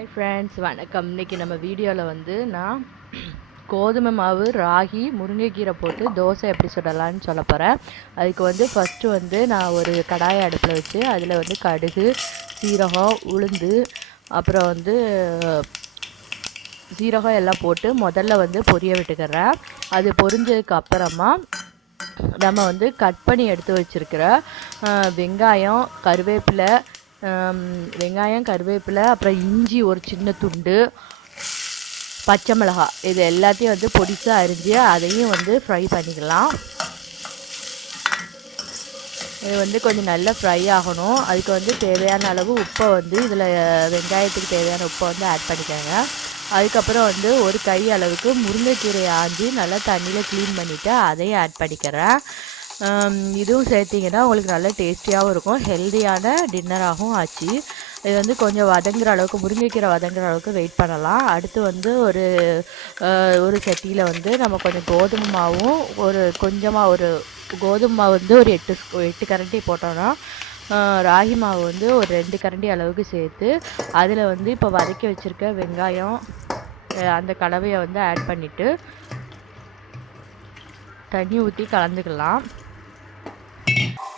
Hi friends, வணக்கம். இன்றைக்கி நம்ம வீடியோவில் வந்து நான் கோதுமை மாவு, ராகி, முருங்கைக்கீரை போட்டு தோசை எப்படி சுடலான்னு சொல்ல போகிறேன். அதுக்கு வந்து ஃபஸ்ட்டு வந்து நான் ஒரு கடாயை அடுப்பில் வச்சு அதில் வந்து கடுகு, சீரகம், உளுந்து, அப்புறம் வந்து சீரகம் எல்லாம் போட்டு முதல்ல வந்து பொரிய விட்டுக்கிறேன். அது பொரிஞ்சதுக்கு அப்புறமா நம்ம வந்து கட் பண்ணி எடுத்து வச்சுருக்கிற வெங்காயம், கருவேப்பிலை, அப்புறம் இஞ்சி ஒரு சின்ன துண்டு, பச்சை மிளகாய், இது எல்லாத்தையும் வந்து பொடிசாக அரிஞ்சு அதையும் வந்து ஃப்ரை பண்ணிக்கலாம். இது வந்து கொஞ்சம் நல்லா ஃப்ரை ஆகணும். அதுக்கு வந்து தேவையான அளவு உப்பை வந்து இதில் வெங்காயத்துக்கு தேவையான உப்பை வந்து ஆட் பண்ணிக்கோங்க. அதுக்கப்புறம் வந்து ஒரு கை அளவுக்கு முருங்கைக்கீரையை ஆஞ்சி நல்லா தண்ணியில் க்ளீன் பண்ணிவிட்டு அதையும் ஆட் பண்ணிக்கிறேன். இதுவும் சேர்த்திங்கன்னா உங்களுக்கு நல்லா டேஸ்டியாகவும் இருக்கும், ஹெல்த்தியான டின்னராகவும் ஆச்சு. இது வந்து கொஞ்சம் வதங்குற அளவுக்கு, முருங்கைக்கீரை வதங்குற அளவுக்கு வெயிட் பண்ணலாம். அடுத்து வந்து ஒரு சட்டியில் வந்து நம்ம கொஞ்சம் கோதுமை மாவும் ஒரு கோதுமை மாவு வந்து ஒரு 8 கரண்டி போட்டோன்னா, ராகி மாவு வந்து ஒரு 2 கரண்டி அளவுக்கு சேர்த்து அதில் வந்து இப்போ வதக்கி வச்சுருக்க வெங்காயம் அந்த கலவையை வந்து ஆட் பண்ணிவிட்டு தண்ணி ஊற்றி கலந்துக்கலாம்.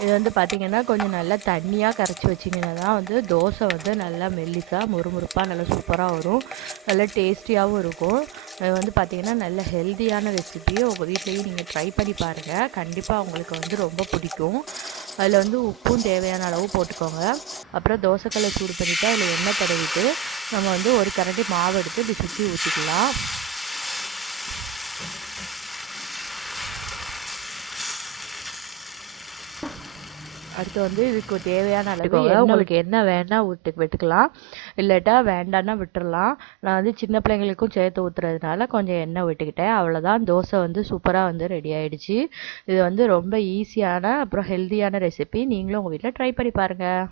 இது வந்து பார்த்திங்கன்னா கொஞ்சம் நல்லா தண்ணியாக கரைச்சி வச்சிங்கன்னா தான் வந்து தோசை வந்து நல்லா மெல்லிசாக முறுமுறுப்பாக நல்லா சூப்பராக வரும், நல்லா டேஸ்டியாகவும் இருக்கும். இது வந்து பார்த்திங்கன்னா நல்ல ஹெல்த்தியான ரெசிபி. உங்கள் வீட்லேயும் நீங்கள் ட்ரை பண்ணி பாருங்கள், கண்டிப்பாக உங்களுக்கு வந்து ரொம்ப பிடிக்கும். அதில் வந்து உப்பும் தேவையான அளவு போட்டுக்கோங்க. அப்புறம் தோசைக்கல்லை சூடு பண்ணிவிட்டு அதில் எண்ணெய் தடவிட்டு நம்ம வந்து ஒரு கரண்டி மாவு எடுத்து இப்படி சுற்றி ஊற்றிக்கலாம். அடுத்து வந்து இதுக்கு தேவையான அளவு உங்களுக்கு என்ன வேணால் விட்டுக்கலாம், இல்லாட்டா வேண்டான்னா விட்டுடலாம். நான் வந்து சின்ன பிள்ளைங்களுக்கும் சேர்த்து ஊற்றுறதுனால கொஞ்சம் எண்ணெய் விட்டுக்கிட்டேன். அவ்வளோதான், தோசை வந்து சூப்பராக வந்து ரெடி ஆகிடுச்சு. இது வந்து ரொம்ப ஈஸியான அப்புறம் ஹெல்த்தியான ரெசிபி. நீங்களும் உங்கள் வீட்டில் ட்ரை பண்ணி பாருங்கள்.